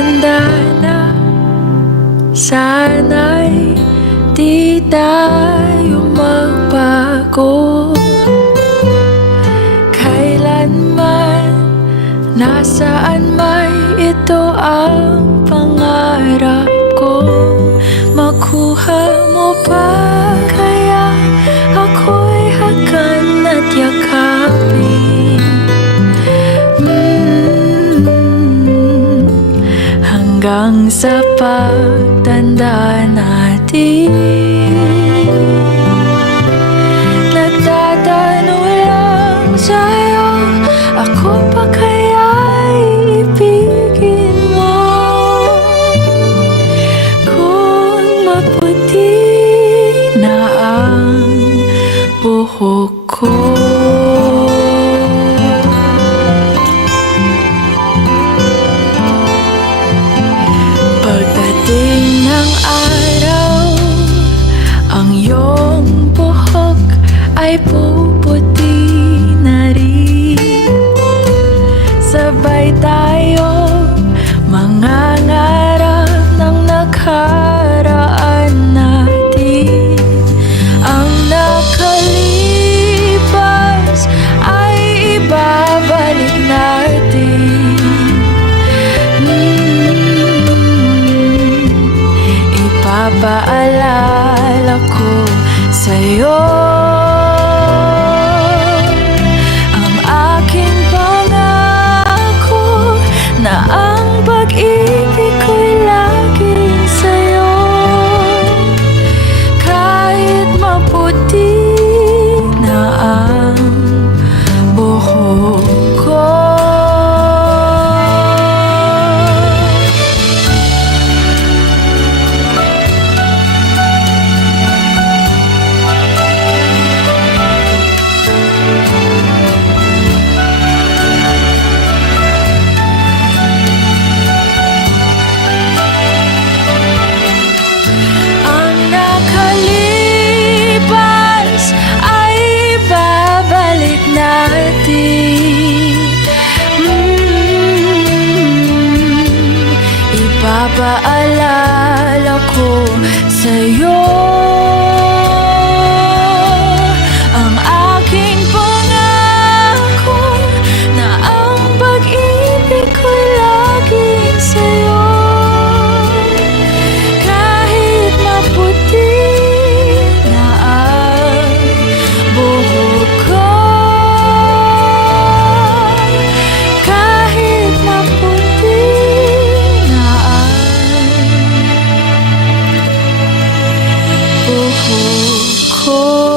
tanda na, sana'y di tayo magbago. Kailanman, nasaan may ito ang pangarap ko. Makuha mo ba kaya ako'y hagan at yakapin? Hanggang sa pagtanda natin, nagtatanong lang sa'yo, ako pa kaya'y ibigin mo? Kung maputi na ang buhok ko, pagdating ng araw, ang iyong buhok ay puputi na rin. Sabay tayo mangangarap ng nakaraan natin. Ang nakalipas ay ibabalik natin. Ipapaalala ko sa'yo ang aking pangako na ang pag-ibig ko'y laging sa'yo. Kahit maputi na ang buhok ko, ipapaalala ko sa'yo ang aking pangako na ang pag-ibig ko'y laging sa'yo. Kahit maputi na ang buhok ko, kahit maputi na ang buhok ko.